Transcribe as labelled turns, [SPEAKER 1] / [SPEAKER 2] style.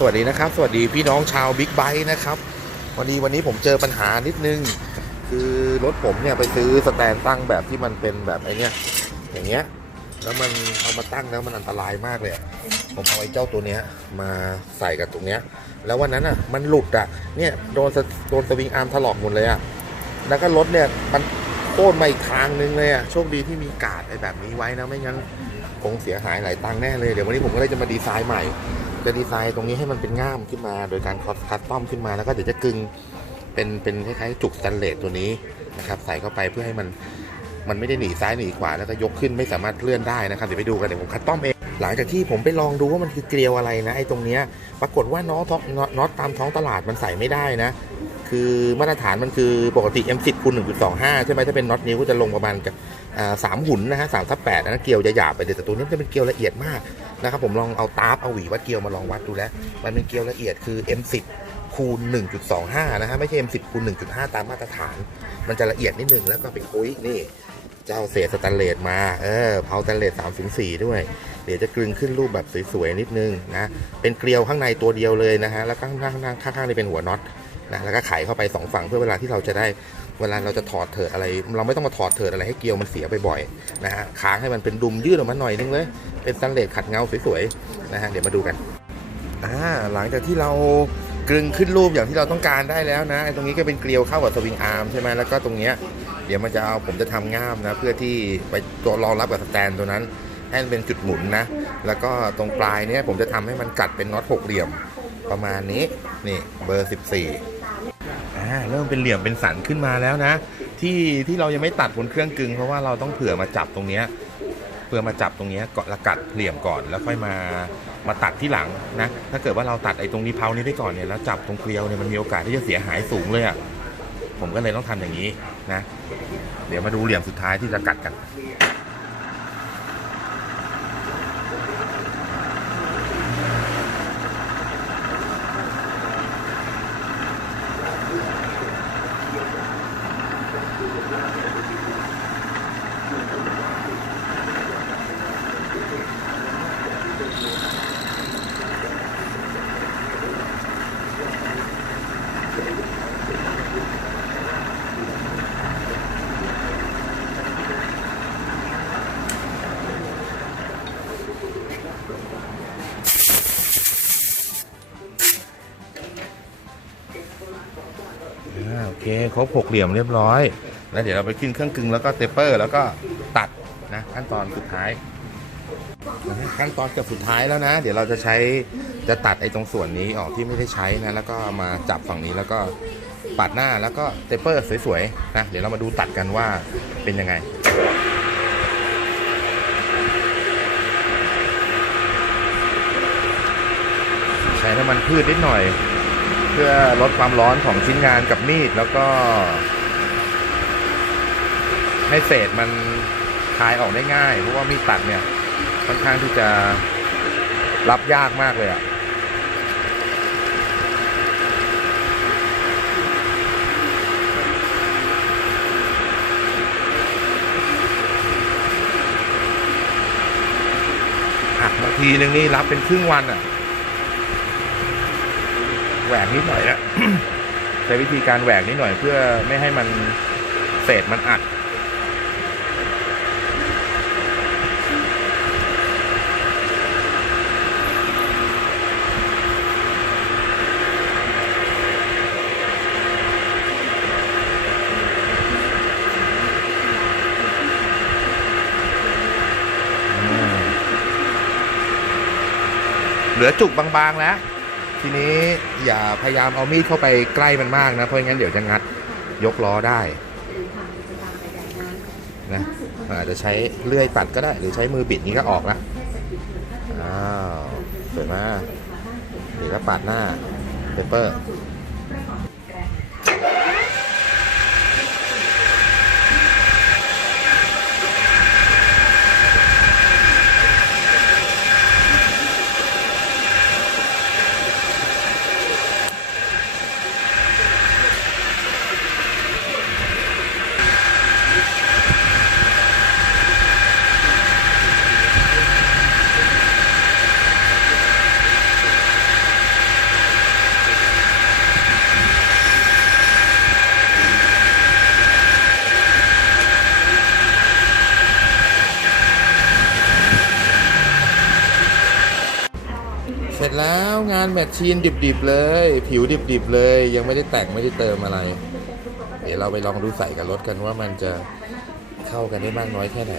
[SPEAKER 1] สวัสดีนะครับ สวัสดีพี่น้องชาวบิ๊กไบค์นะครับ วันนี้วันนี้ผมเจอปัญหานิดนึง คือรถผมเนี่ยไปซื้อสแตนตั้งแบบที่มันเป็นแบบไอ้นี้ยอย่างเงี้ย แล้วมันเอามาตั้งแล้วมันอันตรายมากเลย ผมเอาไอ้เจ้าตัวเนี้ยมาใส่กับตรงเนี้ย แล้ววันนั้นอะมันหลุดอะ เนี่ยโดนโดนสวิงอาร์มถลอกหมดเลยอะ แล้วก็รถเนี่ยมันโค่นมาอีกทางนึงเลยอะ โชคดีที่มีกาดไอ้แบบนี้ไว้นะ ไม่งั้นคงเสียหายหลายตังค์แน่เลย เดี๋ยววันนี้ผมก็เลยจะมาดีไซน์ใหม่ จะดีไซน์ตรงนี้ให้มันเป็นง่ามขึ้นมา โดยการคัสตอมขึ้นมาแล้วก็เดี๋ยวจะกึงเป็นเป็นคล้ายๆจุกสแตนเลสตัวนี้นะครับใส่เข้าไปเพื่อให้มันมันไม่ได้หนีซ้ายหนีขวาแล้วก็ยกขึ้นไม่สามารถเลื่อนได้นะครับเดี๋ยวไปดูกันเดี๋ยวผมคัสตอมเองหลังจากที่ผมไปลองดูว่ามันคือเกลียวอะไรนะไอ้ตรงเนี้ยปรากฏว่าน็อท็อตน็อตตามท้องตลาดมันใส่ไม่ได้นะ คือมาตรฐานมันคือปกติ M10 คูณ1.25 ใช่ไหมถ้าเป็นน็อตนิ้วก็จะลงประมาณกับสามหุ่นนะฮะสามทับแปดนะเกลียวจะหยาบไปเลยแต่ตัวนี้จะเป็นเกลียวละเอียดมากนะครับผมลองเอาตาร์ฟเอาหวีวัดเกลียวมาลองวัดดูแล้วมันเป็นเกลียวละเอียดคือ M10 คูณ1.25 นะฮะไม่ใช่ M10 คูณ1.5 ตามมาตรฐาน มันจะละเอียดนิดนึงแล้วก็ไปคุยนี่เจ้าเศษสแตนเลสมาเออเผาสแตนเลส304 ด้วย เดี๋ยวจะกลึงขึ้นรูปแบบสวยๆนิดนึงนะเป็นเกลียวข้างในตัวเดียวเลยนะฮะแล้วข้างข้างข้างข้างๆนี่เป็นหัวน็อต นะแล้วก็ไขเข้าไปสองฝั่งเพื่อเวลาที่เราจะได้เวลาเราจะถอดเถิดอะไร เราไม่ต้องมาถอดเถิดอะไรให้เกลียวมันเสียบ่อยๆนะฮะค้างให้มันเป็นดุมยืดออกมาหน่อยนึงเลย เป็นสแตนเลสขัดเงาสวยๆนะฮะเดี๋ยวมาดูกันอ่าหลังจากที่เรากลึงขึ้นรูปอย่างที่เราต้องการได้แล้วนะไอ้ตรงนี้ก็เป็นเกลียวเข้ากับสวิงอาร์มใช่ไหมแล้วก็ตรงเนี้ยเดี๋ยวมันจะเอาผมจะทำง่ามนะ เพื่อที่ไปตัวรองรับกับสแตนตัวนั้นให้มันเป็นจุดหมุนนะ แล้วก็ตรงปลายเนี้ยผมจะทำให้มันกัดเป็นน็อตหกเหลี่ยมประมาณนี้นี่เบอร์ 14 อ่าเริ่มเป็นเหลี่ยมเป็นสันขึ้นมาแล้วนะ ที่ที่เรายังไม่ตัดบนเครื่องกึงเพราะว่าเราต้องเผื่อมาจับตรงเนี้ยเพื่อมาจับตรงนี้ก่อนล้วกัดเหลี่ยมก่อนแล้วค่อยมามาตัดที่หลังนะถ้าเกิดว่าเราตัดไอ้ตรงนี้เพานี้ได้ก่อนเนี่ยแล้วจับตรงเกลียวเนี่ยมันมีโอกาสที่จะเสียหายสูงเลยอะ่ะผมก็เลยต้องทำอย่างนี้นะ เดี๋ยวมาดูเหลี่ยมสุดท้ายที่จะกัดกัน คครบหกเหลี่ยมเรียบร้อย แล้วเดี๋ยวเราไปขึ้นเครื่องกึ่งแล้วก็เตปเปอร์ แล้วก็ตัดนะขั้นตอนสุดท้าย ขั้นตอนเกือบสุดท้ายแล้วนะ เดี๋ยวเราจะใช้จะตัดไอ้ตรงส่วนนี้ออกที่ไม่ได้ใช้นะแล้วก็มาจับฝั่งนี้แล้วก็ปัดหน้าแล้วก็เตปเปอร์สวยๆนะเดี๋ยวเรามาดูตัดกันว่าเป็นยังไงใช้น้ำมันพืชนิดหน่อย เพื่อลดความร้อนของชิ้นงานกับมีดแล้วก็ ให้เศษมันคายออกได้ง่าย เพราะว่ามีดตัดเนี่ยค่อนข้างที่จะรับยากมากเลยอะหักมาทีนึงนี่รับเป็นครึ่งวันอะ แหวกนิดหน่อยนะใช้วิธีการแหวกนิดหน่อยเพื่อไม่ให้มันเศษมันอัดเหลือจุกบางๆแล้ว ทีนี้อย่าพยายามเอามีดเข้าไปใกล้มันมากนะ เพราะงั้นเดี๋ยวจะงัดยกล้อได้นะอาจจะใช้เลื่อยตัดก็ได้ หรือใช้มือบิดนี้ก็ออกละอ้าวสวยมากเดี๋ยวก็ปาดหน้าเปเปอร์ เสร็จแล้วงานแมชชีนดิบๆเลย ผิวดิบๆเลย ยังไม่ได้แต่งไม่ได้เติมอะไร เดี๋ยวเราไปลองดูใส่กับรถกันว่ามันจะเข้ากันได้มากน้อยแค่ไหน